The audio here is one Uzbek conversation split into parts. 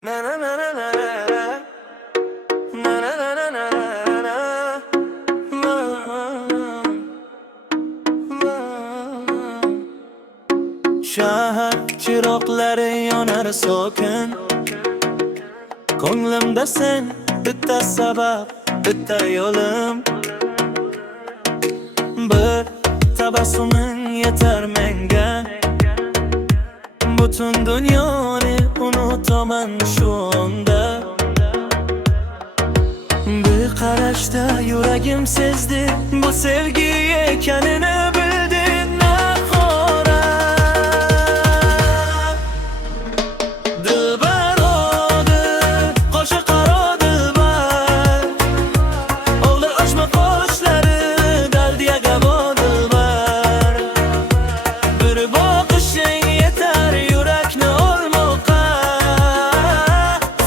Na na na na na na. Na na na na na na. Shahar chiroqlari yonar sokin, ko'nglimda sen bitta sabab, bitta yo'lim. Bir tabassuming yetar menga, butun dunyoni unutaman shu onda. Bir qarashda yuragim sezdi, bu sevgi ekanini bildi. Nahora dilbar oldi, qo'shiq qaro dilbar, oldi ochma qoshlari, dardiga gavo dilbar. Bir boqishing yetar yurakni olmoqqa,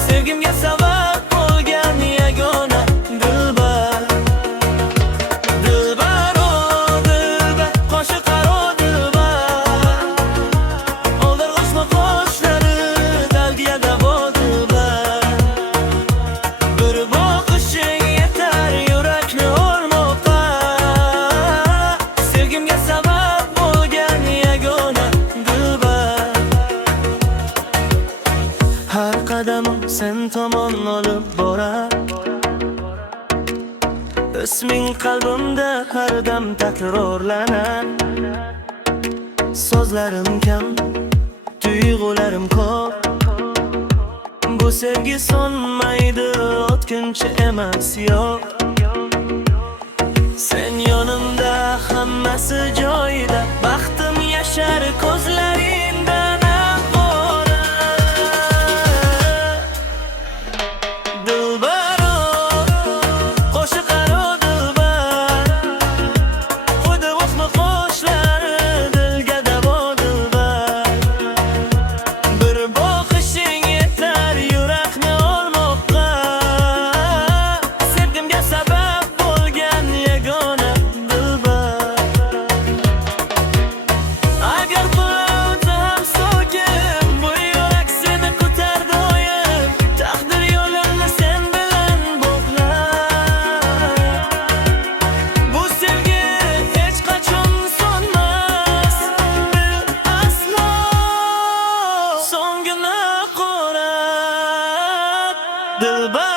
sevgimga sabab bo'lgan yagona dilbar. Dilbar o dilbar, qo'shiq qaro dilbar, oldi ochma qoshlari, dardiga gavo dilbar. Bir boqishing yetar yurakni olmoqqa, sevgimga sabab bo'lgan yagona dilbar. Har qadamim sen tomon olib borar, isming qalbimda har dam takrorlanar. So'zlarim kam, tuyg'ularim ko'p, bu sevgi so'nmaydi, o'tkinchi emas yo'q. Sen yonimda hammasi joyida, baxtim yashar ko'zlaringda. Nahora dilbar o, qo'shiq qaro dilbar, qo'ydi o'sma qoshlari, dilga davo dilbar. Bir boqishing yetar yurakni olmoqqa, sevgimga sabab bo'lgan yagona dilbar. Agar bularda ham sokin, bu yurak seni kutar doim, taqdir yo'lini sen bilan bog'lar. Bu sevgi hech qachon so'nmas, bil aslo so'ngini qo'rab dilbar.